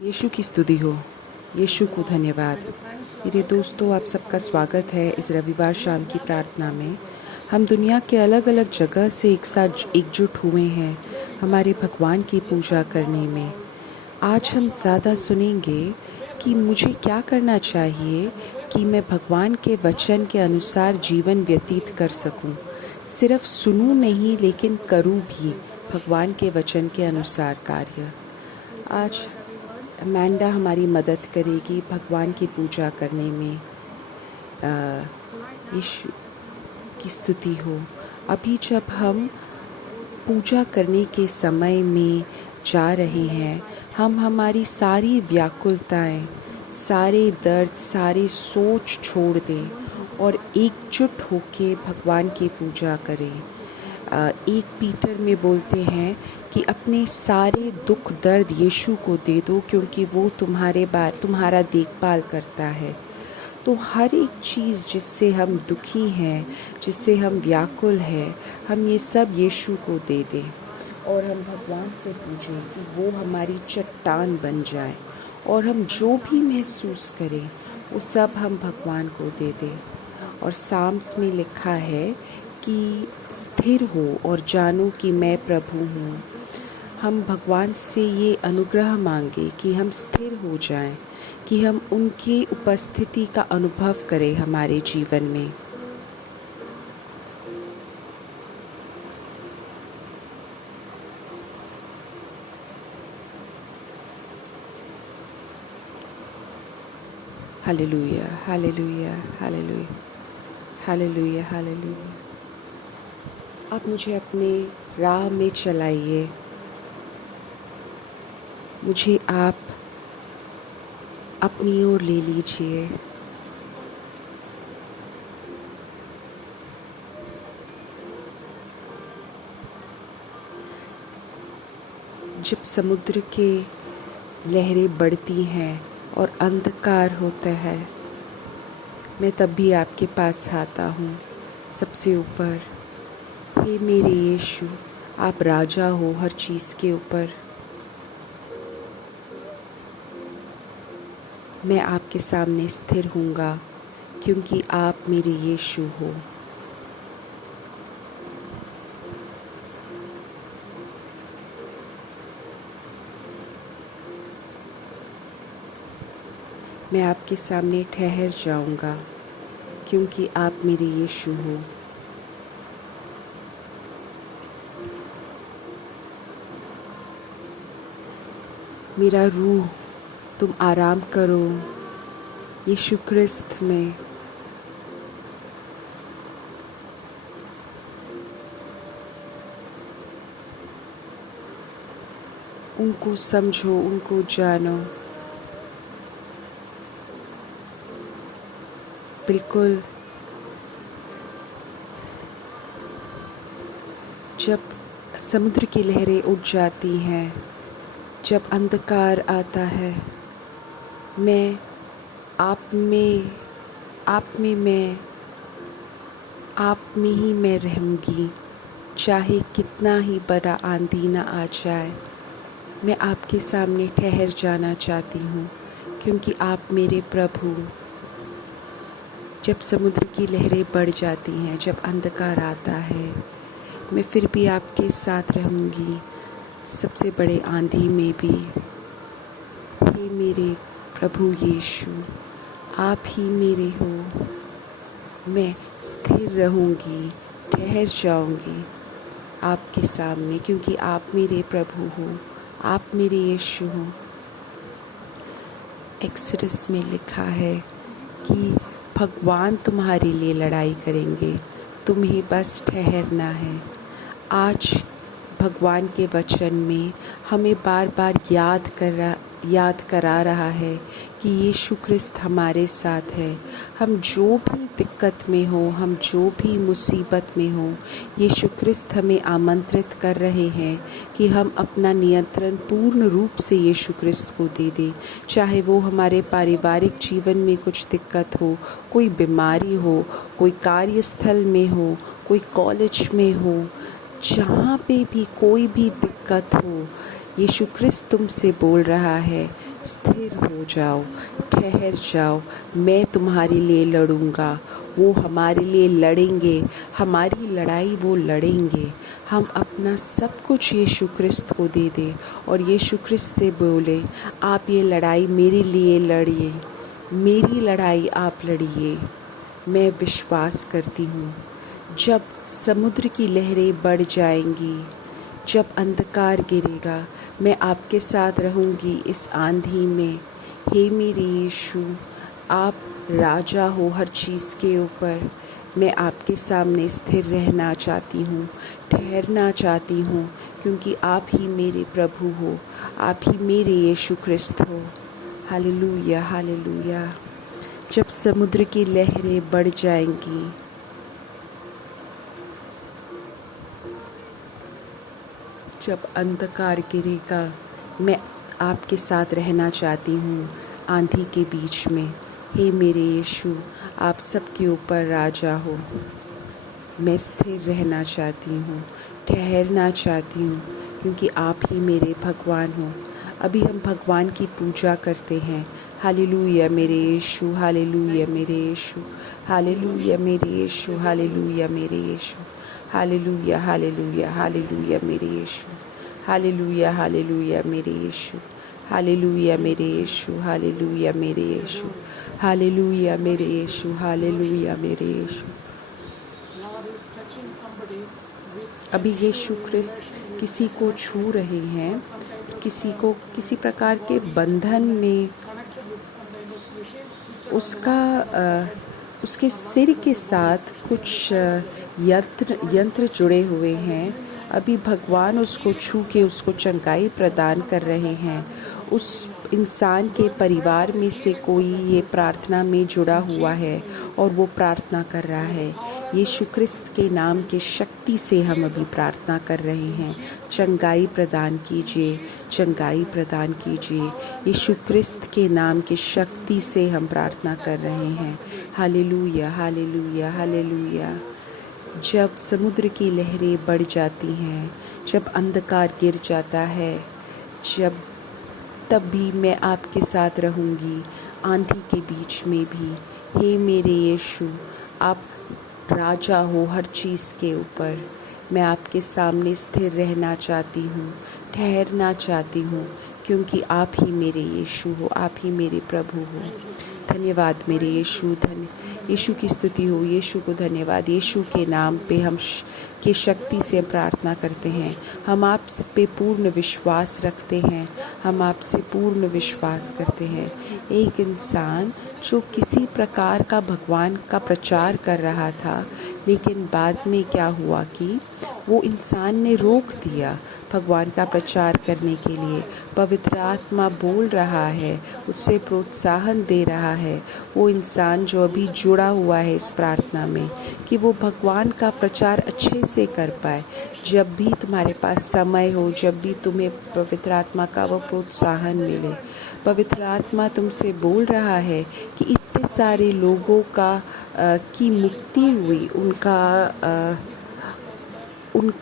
यीशु की स्तुति हो। यीशु को धन्यवाद। मेरे दोस्तों, आप सबका स्वागत है इस रविवार शाम की प्रार्थना में। हम दुनिया के अलग अलग जगह से एक साथ एकजुट हुए हैं हमारे भगवान की पूजा करने में। आज हम ज़्यादा सुनेंगे कि मुझे क्या करना चाहिए कि मैं भगवान के वचन के अनुसार जीवन व्यतीत कर सकूं। सिर्फ सुनूं नहीं, लेकिन करूं भी भगवान के वचन के अनुसार कार्य। आज अमेंडा हमारी मदद करेगी भगवान की पूजा करने में। यीशु की स्तुति हो। अभी जब हम पूजा करने के समय में जा रहे हैं, हम हमारी सारी व्याकुलताएं, सारे दर्द, सारी सोच छोड़ दें और एकजुट होके भगवान की पूजा करें। एक पीटर में बोलते हैं कि अपने सारे दुख दर्द यीशु को दे दो, क्योंकि वो तुम्हारा देखभाल करता है। तो हर एक चीज़ जिससे हम दुखी हैं, जिससे हम व्याकुल हैं, हम ये सब यीशु को दे दें और हम भगवान से पूछें कि वो हमारी चट्टान बन जाए और हम जो भी महसूस करें वो सब हम भगवान को दे दें। और साम्स में लिखा है कि स्थिर हो और जानो कि मैं प्रभु हूँ। हम भगवान से ये अनुग्रह मांगे कि हम स्थिर हो जाएं, कि हम उनकी उपस्थिति का अनुभव करें हमारे जीवन में। हालेलुया, हालेलुया, हालेलुया, हालेलुया, हालेलुया। आप मुझे अपने राह में चलाइए। मुझे आप अपनी ओर ले लीजिए। जब समुद्र के लहरें बढ़ती हैं और अंधकार होता है, मैं तब भी आपके पास आता हूँ सबसे ऊपर। हे मेरे यीशु, आप राजा हो हर चीज़ के ऊपर। मैं आपके सामने स्थिर हूँगा, क्योंकि आप मेरे यीशु हो। मैं आपके सामने ठहर जाऊँगा, क्योंकि आप मेरे यीशु हो। मेरा रूह, तुम आराम करो यीशु ख्रिस्त में। उनको समझो, उनको जानो। बिल्कुल जब समुद्र की लहरें उठ जाती हैं, जब अंधकार आता है, मैं आप में ही मैं रहूँगी। चाहे कितना ही बड़ा आंधी ना आ जाए, मैं आपके सामने ठहर जाना चाहती हूँ, क्योंकि आप मेरे प्रभु। जब समुद्र की लहरें बढ़ जाती हैं, जब अंधकार आता है, मैं फिर भी आपके साथ रहूँगी, सबसे बड़े आंधी में भी। हे मेरे प्रभु यीशु, आप ही मेरे हो। मैं स्थिर रहूँगी, ठहर जाऊँगी आपके सामने, क्योंकि आप मेरे प्रभु हो, आप मेरे यीशु हो। एक्सोडस में लिखा है कि भगवान तुम्हारे लिए लड़ाई करेंगे, तुम्हें बस ठहरना है। आज भगवान के वचन में हमें बार बार याद करा रहा है कि यीशु ख्रिस्त हमारे साथ है। हम जो भी दिक्कत में हो, हम जो भी मुसीबत में हो, यीशु ख्रिस्त हमें आमंत्रित कर रहे हैं कि हम अपना नियंत्रण पूर्ण रूप से यीशु ख्रिस्त को दे दें। चाहे वो हमारे पारिवारिक जीवन में कुछ दिक्कत हो, कोई बीमारी हो, कोई कार्यस्थल में हो, कोई कॉलेज में हो, जहाँ पे भी कोई भी दिक्कत हो, यीशु ख्रिस्त तुमसे बोल रहा है स्थिर हो जाओ, ठहर जाओ, मैं तुम्हारे लिए लड़ूंगा। वो हमारे लिए लड़ेंगे, हमारी लड़ाई वो लड़ेंगे। हम अपना सब कुछ यीशु ख्रिस्त को दे दें और यीशु ख्रिस्त से बोले, आप ये लड़ाई मेरे लिए लड़िए, मेरी लड़ाई आप लड़िए। मैं विश्वास करती हूँ जब समुद्र की लहरें बढ़ जाएंगी, जब अंधकार गिरेगा, मैं आपके साथ रहूँगी इस आंधी में। हे मेरे यीशु, आप राजा हो हर चीज़ के ऊपर। मैं आपके सामने स्थिर रहना चाहती हूँ, ठहरना चाहती हूँ, क्योंकि आप ही मेरे प्रभु हो, आप ही मेरे यीशु ख्रिस्त हो। Hallelujah, hallelujah. जब समुद्र की लहरें बढ़ जाएंगी, जब अंधकार गिरेगा, मैं आपके साथ रहना चाहती हूँ आंधी के बीच में। हे मेरे यीशु, आप सबके ऊपर राजा हो। मैं स्थिर रहना चाहती हूँ, ठहरना चाहती हूँ, क्योंकि आप ही मेरे भगवान हो। अभी हम भगवान की पूजा करते हैं। हालेलुया मेरे यीशु, हालेलुया मेरे यीशु, हालेलुया मेरे यीशु, हालेलुया मेरे यीशु, हालेलुया, हालेलुया, हालेलुया मेरे यीशु, हालेलुया, हालेलुया मेरे यीशु, हालेलुया मेरे यीशु, हालेलुया मेरे यीशु, हालेलुया मेरे यीशु, हालेलुया मेरे यीशु। अभी यीशु ख्रिस्त किसी को छू रहे हैं, किसी को किसी प्रकार के बंधन में उसके सिर के साथ कुछ यंत्र जुड़े हुए हैं। अभी भगवान उसको छू के उसको चंगाई प्रदान कर रहे हैं। उस इंसान के परिवार में से कोई ये प्रार्थना में जुड़ा हुआ है और वो प्रार्थना कर रहा है। यीशु ख्रिस्त के नाम के शक्ति से हम अभी प्रार्थना कर रहे हैं। चंगाई प्रदान कीजिए, चंगाई प्रदान कीजिए। यीशु ख्रिस्त के नाम की शक्ति से हम प्रार्थना कर रहे हैं। हालेलुया, हालेलुया, हालेलुया। जब समुद्र की लहरें बढ़ जाती हैं, जब अंधकार गिर जाता है, तब भी मैं आपके साथ रहूँगी आंधी के बीच में भी। हे मेरे यीशु, आप राजा हो हर चीज़ के ऊपर। मैं आपके सामने स्थिर रहना चाहती हूँ, ठहरना चाहती हूँ, क्योंकि आप ही मेरे यीशु हो, आप ही मेरे प्रभु हो। धन्यवाद मेरे यीशु, यीशु की स्तुति हो, यीशु को धन्यवाद। यीशु के नाम पे हम की शक्ति से प्रार्थना करते हैं। हम आप पे पूर्ण विश्वास रखते हैं, हम आपसे पूर्ण विश्वास करते हैं। एक इंसान जो किसी प्रकार का भगवान का प्रचार कर रहा था, लेकिन बाद में क्या हुआ कि वो इंसान ने रोक दिया भगवान का प्रचार करने के लिए। पवित्र आत्मा बोल रहा है, उससे प्रोत्साहन दे रहा है वो इंसान जो अभी जुड़ा हुआ है इस प्रार्थना में, कि वो भगवान का प्रचार अच्छे से कर पाए। जब भी तुम्हारे पास समय हो, जब भी तुम्हें पवित्र आत्मा का वो प्रोत्साहन मिले। पवित्र आत्मा तुमसे बोल रहा है कि इतने सारे लोगों की मुक्ति हुई,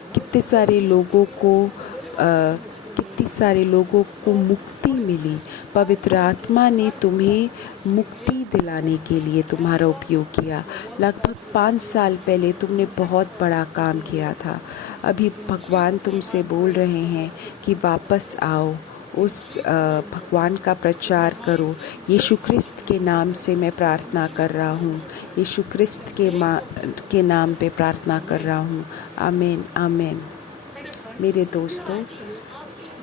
कितने सारे लोगों को मुक्ति मिली। पवित्र आत्मा ने तुम्हें मुक्ति दिलाने के लिए तुम्हारा उपयोग किया। लगभग 5 साल पहले तुमने बहुत बड़ा काम किया था। अभी भगवान तुमसे बोल रहे हैं कि वापस आओ, उस भगवान का प्रचार करो। यीशु ख्रिस्त के नाम से मैं प्रार्थना कर रहा हूँ, यीशु ख्रिस्त के नाम पे प्रार्थना कर रहा हूँ। आमीन, आमीन। मेरे दोस्तों,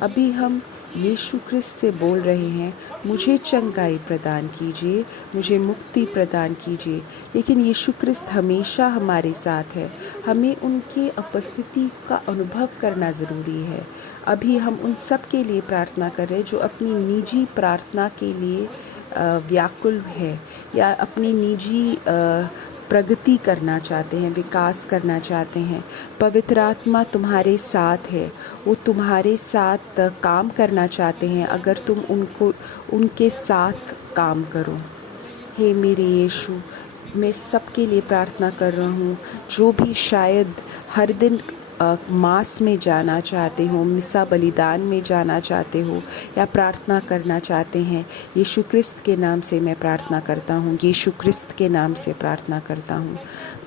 अभी हम यीशु ख्रिस्त से बोल रहे हैं, मुझे चंगाई प्रदान कीजिए, मुझे मुक्ति प्रदान कीजिए। लेकिन यीशु ख्रिस्त हमेशा हमारे साथ है, हमें उनकी उपस्थिति का अनुभव करना ज़रूरी है। अभी हम उन सब के लिए प्रार्थना कर रहे हैं जो अपनी निजी प्रार्थना के लिए व्याकुल है, या अपनी निजी प्रगति करना चाहते हैं, विकास करना चाहते हैं। पवित्र आत्मा तुम्हारे साथ है, वो तुम्हारे साथ काम करना चाहते हैं अगर तुम उनके साथ काम करो। हे मेरे यीशु, मैं सबके लिए प्रार्थना कर रहा हूँ जो भी शायद हर दिन मास में जाना चाहते हो, मिसा बलिदान में जाना चाहते हो या प्रार्थना करना चाहते हैं। यीशु क्रिस्त के नाम से मैं प्रार्थना करता हूँ, यीशु क्रिस्त के नाम से प्रार्थना करता हूँ।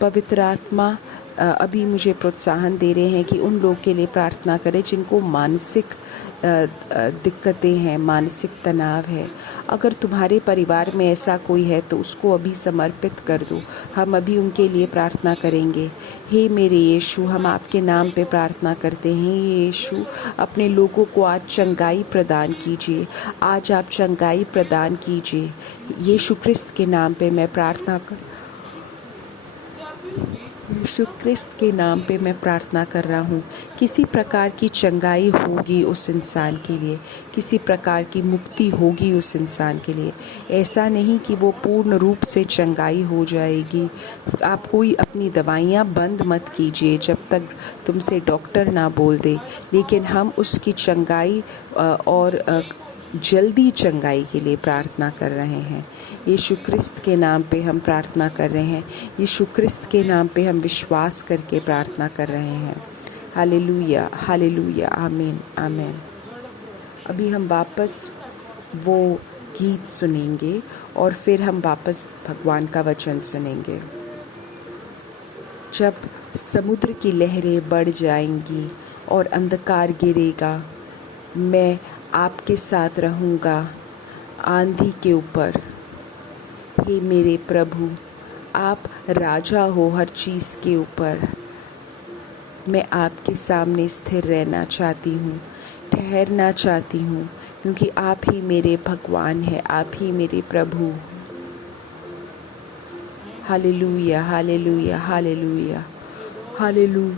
पवित्र आत्मा अभी मुझे प्रोत्साहन दे रहे हैं कि उन लोग के लिए प्रार्थना करें जिनको मानसिक दिक्कतें हैं, मानसिक तनाव है। अगर तुम्हारे परिवार में ऐसा कोई है तो उसको अभी समर्पित कर दो। हम अभी उनके लिए प्रार्थना करेंगे। हे मेरे यीशु, हम आपके नाम पे प्रार्थना करते हैं। यीशु, अपने लोगों को आज चंगाई प्रदान कीजिए। आज आप चंगाई प्रदान कीजिए। यीशु क्रिस्त के नाम पे मैं प्रार्थना कर यीशु क्रिस्त के नाम पे मैं प्रार्थना कर रहा हूँ। किसी प्रकार की चंगाई होगी उस इंसान के लिए, किसी प्रकार की मुक्ति होगी उस इंसान के लिए। ऐसा नहीं कि वो पूर्ण रूप से चंगाई हो जाएगी। आप कोई अपनी दवाइयाँ बंद मत कीजिए जब तक तुमसे डॉक्टर ना बोल दे, लेकिन हम उसकी चंगाई और जल्दी चंगाई के लिए प्रार्थना कर रहे हैं। यीशु क्रिस्त के नाम पे हम प्रार्थना कर रहे हैं। यीशु क्रिस्त के नाम पे हम विश्वास करके प्रार्थना कर रहे हैं। हालेलुया, हालेलुया, आमीन, आमीन। अभी हम वापस वो गीत सुनेंगे और फिर हम वापस भगवान का वचन सुनेंगे। जब समुद्र की लहरें बढ़ जाएंगी और अंधकार गिरेगा, मैं आपके साथ रहूँगा आंधी के ऊपर। हे मेरे प्रभु, आप राजा हो हर चीज़ के ऊपर। मैं आपके सामने स्थिर रहना चाहती हूँ, ठहरना चाहती हूँ, क्योंकि आप ही मेरे भगवान हैं, आप ही मेरे प्रभु। हालेलुया, हालेलुया, हालेलुया, हालेलुया,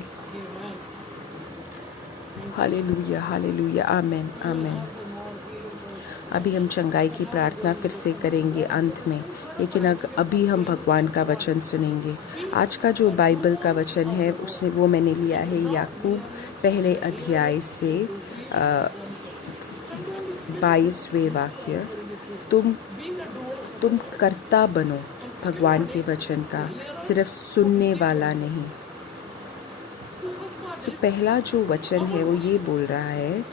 हालेलुया, हालेलुया, आमीन, आमीन। अभी हम चंगाई की प्रार्थना फिर से करेंगे अंत में, लेकिन अभी हम भगवान का वचन सुनेंगे। आज का जो बाइबल का वचन है उससे वो मैंने लिया है याकूब पहले अध्याय से 22वें वाक्य। तुम कर्ता बनो भगवान के वचन का, सिर्फ सुनने वाला नहीं। तो पहला जो वचन है वो ये बोल रहा है,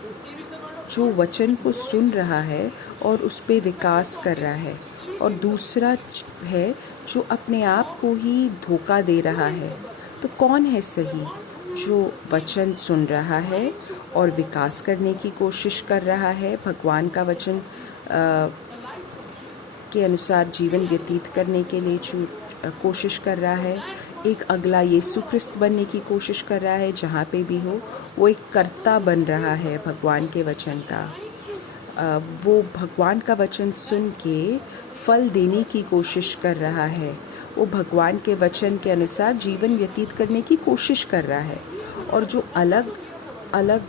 जो वचन को सुन रहा है और उस पे विकास कर रहा है, और दूसरा है जो अपने आप को ही धोखा दे रहा है। तो कौन है सही? जो वचन सुन रहा है और विकास करने की कोशिश कर रहा है, भगवान का वचन के अनुसार जीवन व्यतीत करने के लिए कोशिश कर रहा है। एक अगला यीशु क्रिस्त बनने की कोशिश कर रहा है, जहाँ पे भी हो वो एक कर्ता बन रहा है भगवान के वचन का। वो भगवान का वचन सुन के फल देने की कोशिश कर रहा है। वो भगवान के वचन के अनुसार जीवन व्यतीत करने की कोशिश कर रहा है। और जो अलग अलग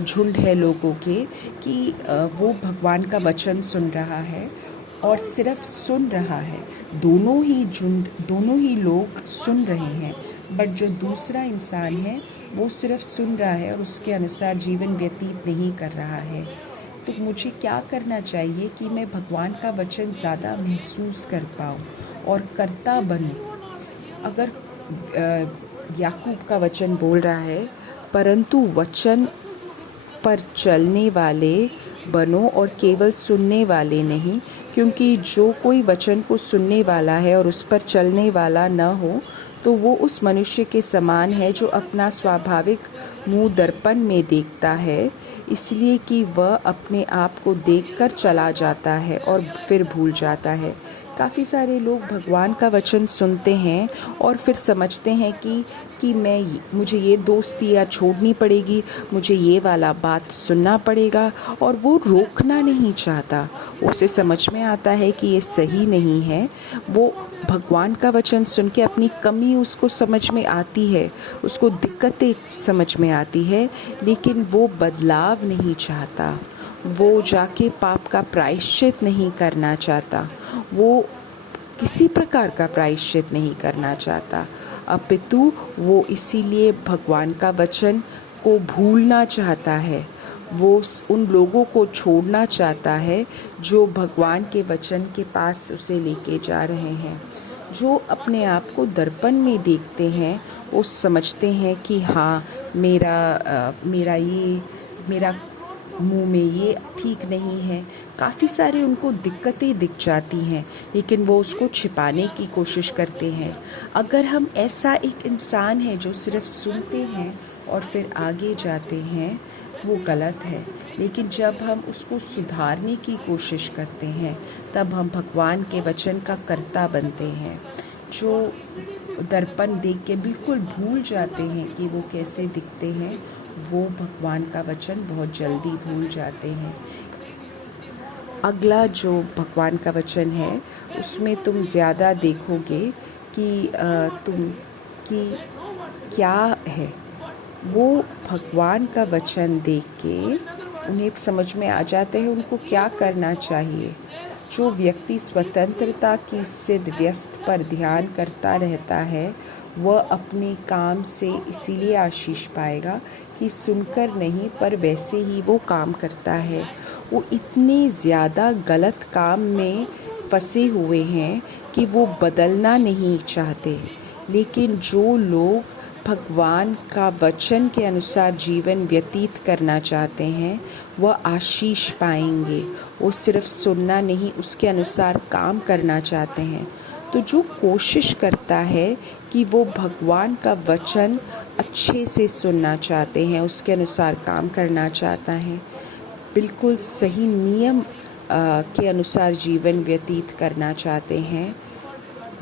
झुंड है लोगों के कि वो भगवान का वचन सुन रहा है और सिर्फ सुन रहा है। दोनों ही लोग सुन रहे हैं, बट जो दूसरा इंसान है वो सिर्फ सुन रहा है और उसके अनुसार जीवन व्यतीत नहीं कर रहा है। तो मुझे क्या करना चाहिए कि मैं भगवान का वचन ज़्यादा महसूस कर पाऊँ और करता बनूँ। अगर याकूब का वचन बोल रहा है, परंतु वचन पर चलने वाले बनो और केवल सुनने वाले नहीं, क्योंकि जो कोई वचन को सुनने वाला है और उस पर चलने वाला न हो तो वो उस मनुष्य के समान है जो अपना स्वाभाविक मुंह दर्पण में देखता है, इसलिए कि वह अपने आप को देखकर चला जाता है और फिर भूल जाता है। काफ़ी सारे लोग भगवान का वचन सुनते हैं और फिर समझते हैं कि मुझे ये दोस्ती या छोड़नी पड़ेगी, मुझे ये वाला बात सुनना पड़ेगा, और वो रोकना नहीं चाहता। उसे समझ में आता है कि ये सही नहीं है। वो भगवान का वचन सुन के अपनी कमी उसको समझ में आती है, उसको दिक्कतें समझ में आती है, लेकिन वो बदलाव नहीं चाहता। वो जाके पाप का प्रायश्चित नहीं करना चाहता, वो किसी प्रकार का प्रायश्चित नहीं करना चाहता, अपितु वो इसीलिए भगवान का वचन को भूलना चाहता है वो उन लोगों को छोड़ना चाहता है जो भगवान के वचन के पास उसे लेके जा रहे हैं। जो अपने आप को दर्पण में देखते हैं वो समझते हैं कि हाँ, मेरा मुंह में ये ठीक नहीं है। काफ़ी सारे उनको दिक्कतें दिख जाती हैं, लेकिन वो उसको छिपाने की कोशिश करते हैं। अगर हम ऐसा एक इंसान है जो सिर्फ सुनते हैं और फिर आगे जाते हैं, वो गलत है। लेकिन जब हम उसको सुधारने की कोशिश करते हैं, तब हम भगवान के वचन का कर्ता बनते हैं। जो दर्पण देख के बिल्कुल भूल जाते हैं कि वो कैसे दिखते हैं, वो भगवान का वचन बहुत जल्दी भूल जाते हैं। अगला जो भगवान का वचन है, उसमें तुम ज़्यादा देखोगे कि क्या है। वो भगवान का वचन देख के उन्हें समझ में आ जाता है उनको क्या करना चाहिए। जो व्यक्ति स्वतंत्रता की सिद्ध व्यस्त पर ध्यान करता रहता है, वह अपने काम से इसीलिए आशीष पाएगा कि सुनकर नहीं, पर वैसे ही वो काम करता है। वो इतने ज़्यादा गलत काम में फंसे हुए हैं कि वो बदलना नहीं चाहते। लेकिन जो लोग भगवान का वचन के अनुसार जीवन व्यतीत करना चाहते हैं, वह आशीष पाएंगे। वो सिर्फ सुनना नहीं, उसके अनुसार काम करना चाहते हैं। तो जो कोशिश करता है कि वो भगवान का वचन अच्छे से सुनना चाहते हैं, उसके अनुसार काम करना चाहता है, बिल्कुल सही नियम के अनुसार जीवन व्यतीत करना चाहते हैं,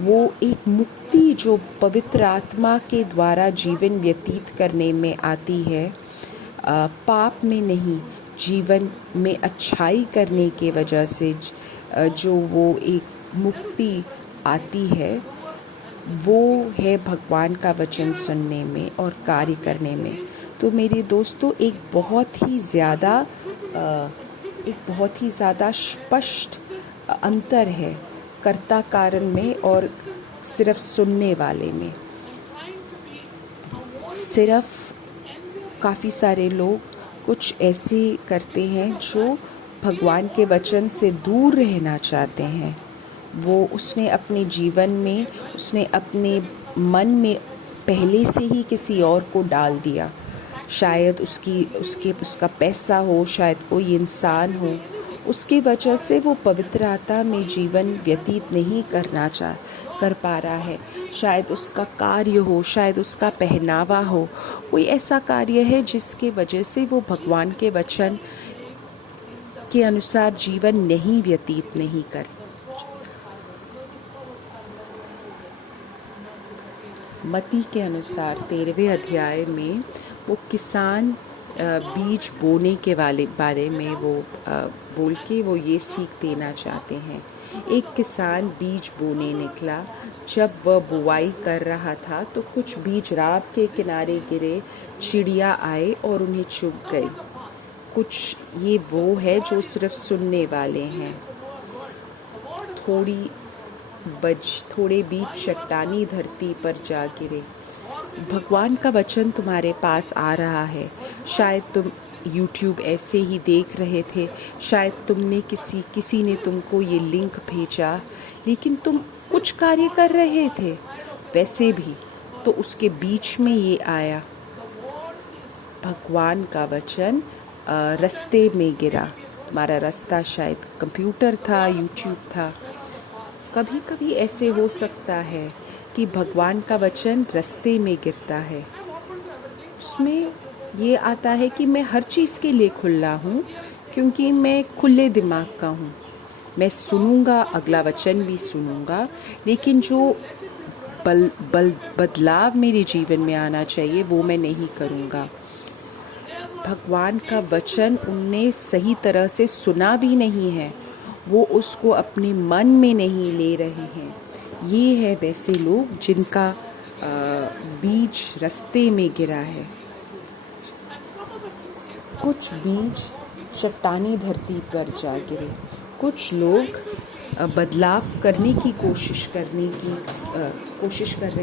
वो एक मुक्ति जो पवित्र आत्मा के द्वारा जीवन व्यतीत करने में आती है, पाप में नहीं, जीवन में अच्छाई करने के वजह से जो वो एक मुक्ति आती है, वो है भगवान का वचन सुनने में और कार्य करने में। तो मेरे दोस्तों, एक बहुत ही ज़्यादा स्पष्ट अंतर है कर्ता कारण में और सिर्फ सुनने वाले में। सिर्फ काफ़ी सारे लोग कुछ ऐसे करते हैं जो भगवान के वचन से दूर रहना चाहते हैं। उसने अपने जीवन में, उसने अपने मन में पहले से ही किसी और को डाल दिया। शायद उसका पैसा हो, शायद कोई इंसान हो, उसकी वजह से वो पवित्र आत्मा में जीवन व्यतीत नहीं कर पा रहा है। शायद उसका कार्य हो, शायद उसका पहनावा हो, कोई ऐसा कार्य है जिसके वजह से वो भगवान के वचन के अनुसार जीवन व्यतीत नहीं कर। मत्ती के अनुसार 13वें अध्याय में वो किसान बीज बोने के बारे में वो बोल के वो ये सीख देना चाहते हैं। एक किसान बीज बोने निकला। जब वह बुआई कर रहा था तो कुछ बीज राह के किनारे गिरे, चिड़िया आए और उन्हें चुग गई। कुछ ये वो है जो सिर्फ सुनने वाले हैं। थोड़े बीज चट्टानी धरती पर जा गिरे। भगवान का वचन तुम्हारे पास आ रहा है। शायद तुम YouTube ऐसे ही देख रहे थे, शायद तुमने किसी ने तुमको ये लिंक भेजा, लेकिन तुम कुछ कार्य कर रहे थे वैसे भी, तो उसके बीच में ये आया। भगवान का वचन रास्ते में गिरा। तुम्हारा रास्ता शायद कंप्यूटर था, YouTube था। कभी कभी ऐसे हो सकता है कि भगवान का वचन रास्ते में गिरता है। उसमें ये आता है कि मैं हर चीज़ के लिए खुला हूँ, क्योंकि मैं खुले दिमाग का हूँ। मैं सुनूँगा, अगला वचन भी सुनूँगा, लेकिन जो बदलाव मेरे जीवन में आना चाहिए वो मैं नहीं करूँगा। भगवान का वचन उनने सही तरह से सुना भी नहीं है, वो उसको अपने मन में नहीं ले रहे हैं। ये है वैसे लोग जिनका बीज रास्ते में गिरा है। कुछ बीज चट्टानी धरती पर जा गिरे। कुछ लोग बदलाव करने की कोशिश कर रहे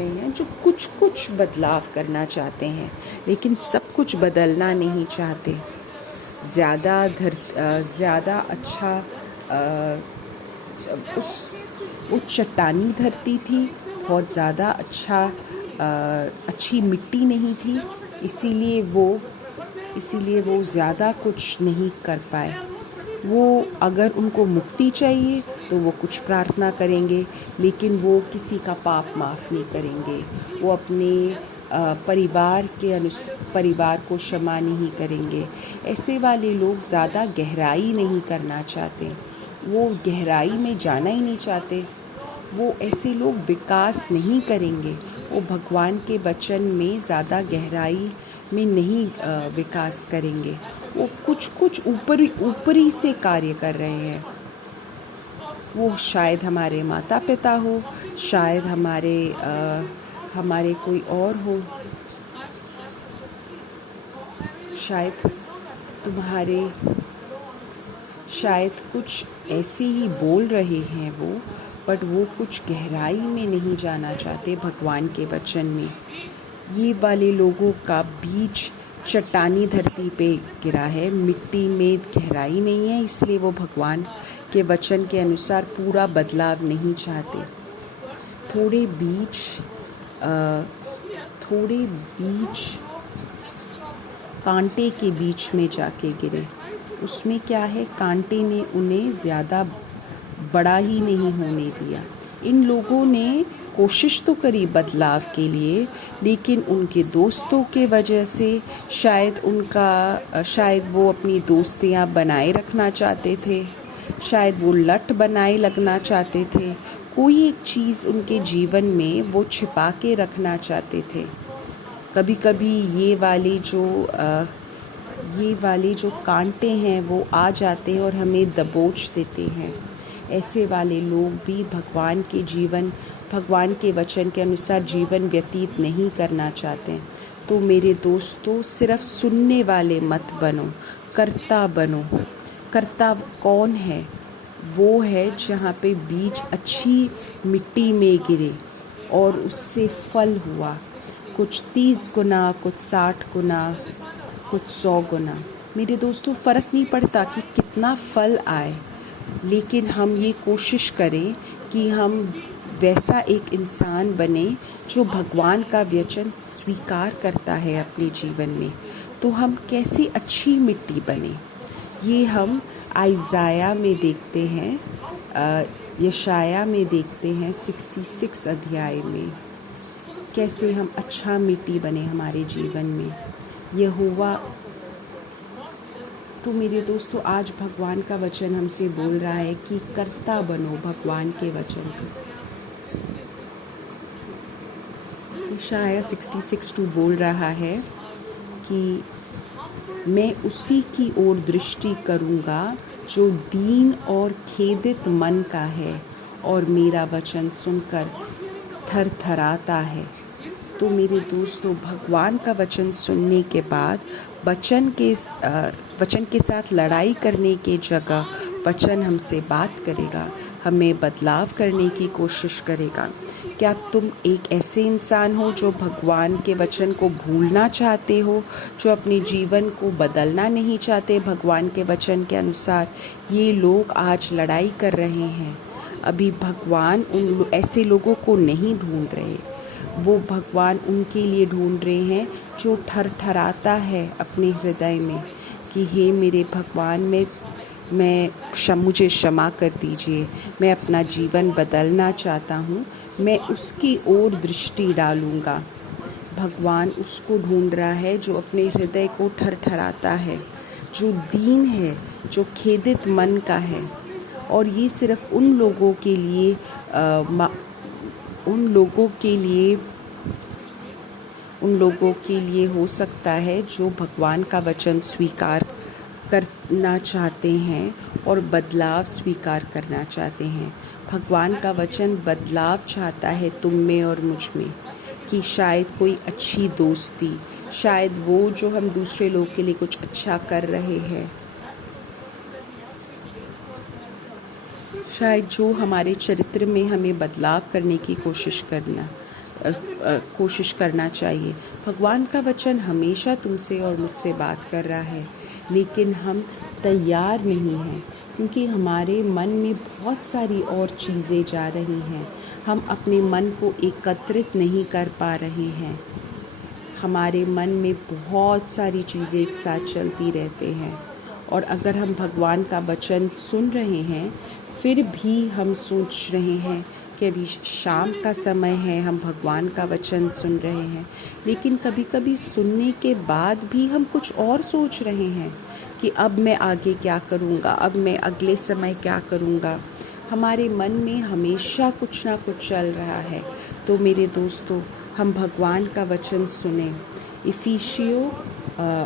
हैं, जो कुछ बदलाव करना चाहते हैं, लेकिन सब कुछ बदलना नहीं चाहते। ज़्यादा अच्छा उस चट्टानी धरती थी, बहुत ज़्यादा अच्छी मिट्टी नहीं थी, इसीलिए वो ज़्यादा कुछ नहीं कर पाए। वो अगर उनको मुक्ति चाहिए तो वो कुछ प्रार्थना करेंगे, लेकिन वो किसी का पाप माफ़ नहीं करेंगे। वो अपने परिवार को क्षमा नहीं करेंगे। ऐसे वाले लोग ज़्यादा गहराई नहीं करना चाहते, वो गहराई में जाना ही नहीं चाहते। वो ऐसे लोग विकास नहीं करेंगे, वो भगवान के वचन में ज़्यादा गहराई में नहीं विकास करेंगे। वो कुछ ऊपरी से कार्य कर रहे हैं। वो शायद हमारे माता पिता हो, शायद हमारे कोई और हो, शायद कुछ ऐसे ही बोल रहे हैं वो, बट वो कुछ गहराई में नहीं जाना चाहते भगवान के वचन में। ये वाले लोगों का बीज चट्टानी धरती पे गिरा है, मिट्टी में गहराई नहीं है, इसलिए वो भगवान के वचन के अनुसार पूरा बदलाव नहीं चाहते। थोड़े बीज कांटे के बीच में जाके गिरे। उसमें क्या है, कांटे ने उन्हें ज़्यादा बड़ा ही नहीं होने दिया। इन लोगों ने कोशिश तो करी बदलाव के लिए, लेकिन उनके दोस्तों के वजह से शायद वो अपनी दोस्तियां बनाए रखना चाहते थे, शायद वो लट बनाए लगना चाहते थे, कोई एक चीज़ उनके जीवन में वो छिपा के रखना चाहते थे। कभी कभी ये वाले जो कांटे हैं वो आ जाते हैं और हमें दबोच देते हैं। ऐसे वाले लोग भी भगवान के वचन के अनुसार जीवन व्यतीत नहीं करना चाहते। तो मेरे दोस्तों, सिर्फ सुनने वाले मत बनो, कर्ता बनो। कर्ता कौन है? वो है जहाँ पे बीज अच्छी मिट्टी में गिरे और उससे फल हुआ, कुछ 30 गुना, कुछ 60 गुना, कुछ 100 गुना। मेरे दोस्तों, फ़र्क नहीं पड़ता कि कितना फल आए, लेकिन हम ये कोशिश करें कि हम वैसा एक इंसान बने जो भगवान का वचन स्वीकार करता है अपने जीवन में। तो हम कैसे अच्छी मिट्टी बने, ये हम आइज़ाया में देखते हैं, यशाया में देखते हैं 66 अध्याय में, कैसे हम अच्छा मिट्टी बने हमारे जीवन में। यहोवा, तो मेरे दोस्तों, आज भगवान का वचन हमसे बोल रहा है कि कर्ता बनो भगवान के वचन के। यशाया 66:2 बोल रहा है कि मैं उसी की ओर दृष्टि करूँगा जो दीन और खेदित मन का है और मेरा वचन सुनकर थरथराता है। तो मेरे दोस्तों, भगवान का वचन सुनने के बाद वचन के साथ लड़ाई करने के जगह वचन हमसे बात करेगा, हमें बदलाव करने की कोशिश करेगा। क्या तुम एक ऐसे इंसान हो जो भगवान के वचन को भूलना चाहते हो, जो अपने जीवन को बदलना नहीं चाहते भगवान के वचन के अनुसार? ये लोग आज लड़ाई कर रहे हैं। अभी भगवान ऐसे लोगों को नहीं ढूंढ रहे, वो भगवान उनके लिए ढूंढ रहे हैं जो थरथराता है अपने हृदय में कि हे मेरे भगवान, मुझे क्षमा कर दीजिए, मैं अपना जीवन बदलना चाहता हूँ, मैं उसकी ओर दृष्टि डालूँगा। भगवान उसको ढूंढ रहा है जो अपने हृदय को थरथराता है, जो दीन है, जो खेदित मन का है। और ये सिर्फ उन लोगों के लिए हो सकता है जो भगवान का वचन स्वीकार करना चाहते हैं और बदलाव स्वीकार करना चाहते हैं। भगवान का वचन बदलाव चाहता है तुम में और मुझ में, कि शायद कोई अच्छी दोस्ती, शायद वो जो हम दूसरे लोग के लिए कुछ अच्छा कर रहे हैं, शायद जो हमारे चरित्र में हमें बदलाव करने की कोशिश करना चाहिए। भगवान का वचन हमेशा तुमसे और मुझसे बात कर रहा है लेकिन हम तैयार नहीं हैं, क्योंकि हमारे मन में बहुत सारी और चीज़ें जा रही हैं। हम अपने मन को एकत्रित नहीं कर पा रहे हैं। हमारे मन में बहुत सारी चीज़ें एक साथ चलती रहते हैं, और अगर हम भगवान का वचन सुन रहे हैं फिर भी हम सोच रहे हैं कि अभी शाम का समय है, हम भगवान का वचन सुन रहे हैं, लेकिन कभी कभी सुनने के बाद भी हम कुछ और सोच रहे हैं कि अब मैं आगे क्या करूँगा, अब मैं अगले समय क्या करूँगा। हमारे मन में हमेशा कुछ ना कुछ चल रहा है। तो मेरे दोस्तों, हम भगवान का वचन सुने। इफिसियों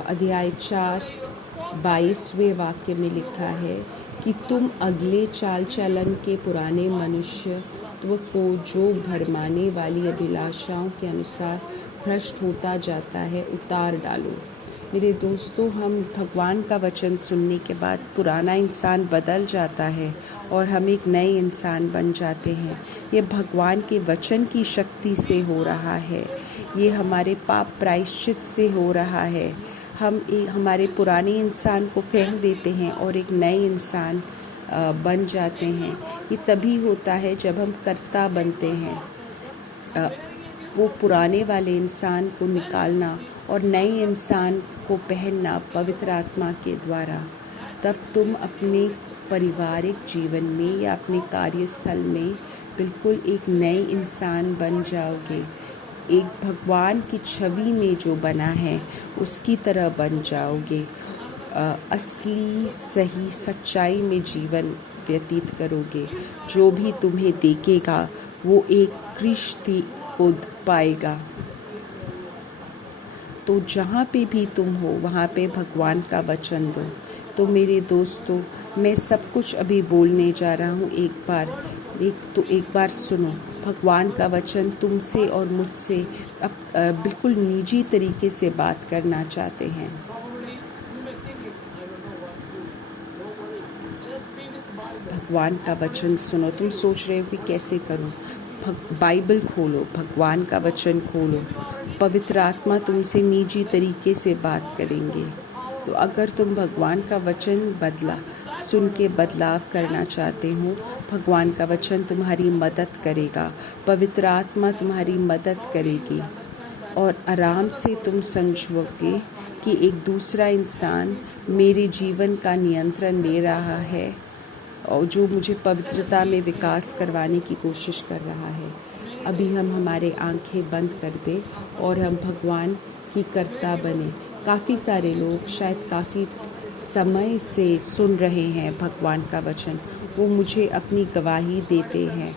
अध्याय 4:22वें वाक्य में लिखा है कि तुम अगले चाल चलन के पुराने मनुष्यत्व को जो भरमाने वाली अभिलाषाओं के अनुसार भ्रष्ट होता जाता है उतार डालो। मेरे दोस्तों, हम भगवान का वचन सुनने के बाद पुराना इंसान बदल जाता है और हम एक नए इंसान बन जाते हैं। ये भगवान के वचन की शक्ति से हो रहा है, ये हमारे पाप प्रायश्चित से हो रहा है। हम हमारे पुराने इंसान को फेंक देते हैं और एक नए इंसान बन जाते हैं। ये तभी होता है जब हम कर्ता बनते हैं। वो पुराने वाले इंसान को निकालना और नए इंसान को पहनना पवित्र आत्मा के द्वारा, तब तुम अपने पारिवारिक जीवन में या अपने कार्यस्थल में बिल्कुल एक नए इंसान बन जाओगे। एक भगवान की छवि में जो बना है उसकी तरह बन जाओगे। असली सही सच्चाई में जीवन व्यतीत करोगे। जो भी तुम्हें देखेगा वो एक कृष्ण को पाएगा। तो जहाँ पे भी तुम हो वहाँ पे भगवान का वचन दो। तो मेरे दोस्तों, मैं सब कुछ अभी बोलने जा रहा हूँ, एक बार सुनो। भगवान का वचन तुमसे और मुझसे बिल्कुल निजी तरीके से बात करना चाहते हैं। भगवान का वचन सुनो। तुम सोच रहे हो कि कैसे करूं? बाइबल खोलो, भगवान का वचन खोलो, पवित्र आत्मा तुमसे निजी तरीके से बात करेंगे। तो अगर तुम भगवान का वचन सुन के बदलाव करना चाहते हो, भगवान का वचन तुम्हारी मदद करेगा, पवित्र आत्मा तुम्हारी मदद करेगी, और आराम से तुम समझोगे कि एक दूसरा इंसान मेरे जीवन का नियंत्रण ले रहा है और जो मुझे पवित्रता में विकास करवाने की कोशिश कर रहा है। अभी हम हमारे आंखें बंद कर दें और हम भगवान की कर्ता बने। काफ़ी सारे लोग शायद काफ़ी समय से सुन रहे हैं भगवान का वचन, वो मुझे अपनी गवाही देते हैं।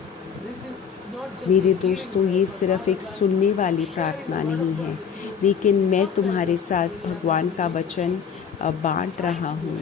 मेरे दोस्तों, ये सिर्फ़ एक सुनने वाली प्रार्थना नहीं है, लेकिन मैं तुम्हारे साथ भगवान का वचन बांट रहा हूँ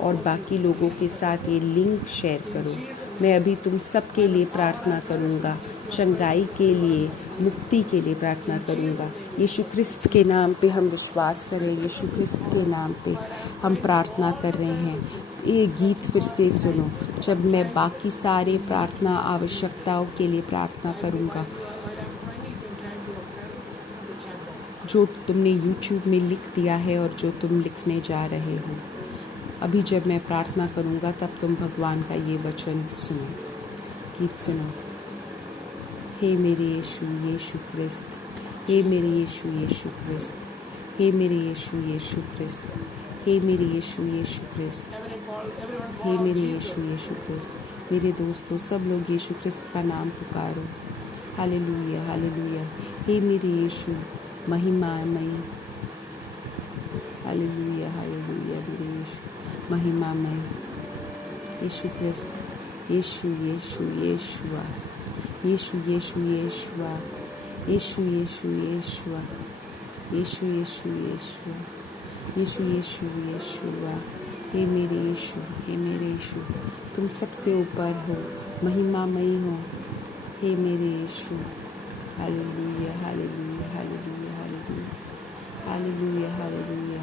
और बाकी लोगों के साथ ये लिंक शेयर करो। मैं अभी तुम सब के लिए प्रार्थना करूँगा, चंगाई के लिए, मुक्ति के लिए प्रार्थना करूँगा। यीशु ख्रिस्त के नाम पे हम विश्वास करें, यीशु ख्रिस्त के नाम पे हम प्रार्थना कर रहे हैं। ये गीत फिर से सुनो जब मैं बाकी सारे प्रार्थना आवश्यकताओं के लिए प्रार्थना करूँगा जो तुमने YouTube में लिख दिया है और जो तुम लिखने जा रहे हो। अभी जब मैं प्रार्थना करूँगा तब तुम भगवान का ये वचन सुनो। गीत सुनो। हे मेरे यीशु ख्रिस्त, हे मेरे यीशु ख्रिस्त, हे मेरे यीशु ख्रिस्त, हे मेरे यीशु ख्रिस्त, हे मेरे यीशु ख्रिस्त। मेरे दोस्तों, सब लोग यीशु ख्रिस्त का नाम पुकारो। Hallelujah, hallelujah. हे मेरे यीशु महिमामय, हालेलुया, हालेलुया। मेरे यीशु महिमामय, यीशु ख्रिस्त, यीशु यीशु यीशुआ, यीशु यीशु यीशुआ, यीशु यीशु यीशुआ, यीशु यीशु यीशुआ, यीशु यीशु यीशुआ। हे मेरे यीशु, हे मेरे यीशु, तुम सबसे ऊपर हो, महिमामयी हो। हे मेरे यीशु, हालेलुया, हालेलुया, हालेलुया, हालेलुया, हालेलुया, हालेलुया, हालेलुया,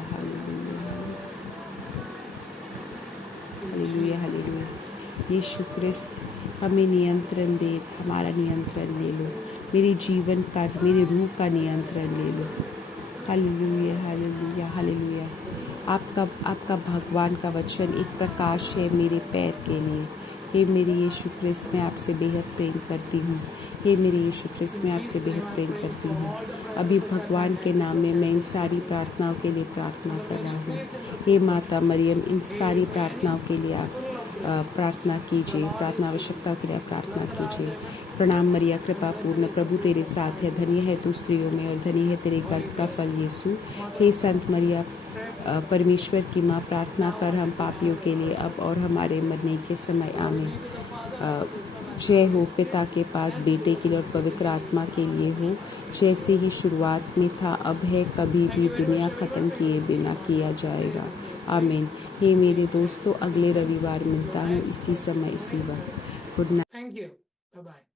हालेलुया, हालेलुया। यीशु ख्रिस्त, हमें नियंत्रण दे, हमारा नियंत्रण ले लो। मेरे जीवन का, मेरे रूह का नियंत्रण ले लो। हालेलुया, हालेलुया, हालेलुया। आपका भगवान का वचन एक प्रकाश है मेरे पैर के लिए। हे मेरे यीशु ख्रिस्त, मैं आपसे बेहद प्रेम करती हूँ। हे मेरे यीशु ख्रिस्त, मैं आपसे बेहद प्रेम करती हूँ। अभी भगवान के नाम में मैं इन सारी प्रार्थनाओं के लिए प्रार्थना कर रहा हूँ। हे माता मरियम, इन सारी प्रार्थनाओं के लिए आप प्रार्थना कीजिए, प्रार्थना आवश्यकताओं के लिए आप प्रार्थना कीजिए। प्रणाम मरिया, कृपा पूर्ण, प्रभु तेरे साथ है, धन्य है तू स्त्रियों में और धन्य है तेरे गर्भ का फल यीशु। हे संत मरिया, परमेश्वर की माँ, प्रार्थना कर हम पापियों के लिए अब और हमारे मरने के समय, आमीन। जय हो पिता के पास बेटे के लिए और पवित्र आत्मा के लिए हो, जैसे ही शुरुआत में था, अब है, कभी भी दुनिया ख़त्म किए बिना किया जाएगा, आमीन। हे मेरे दोस्तों, अगले रविवार मिलता हूँ इसी समय इसी वक्त। Good night. Thank you. Bye bye.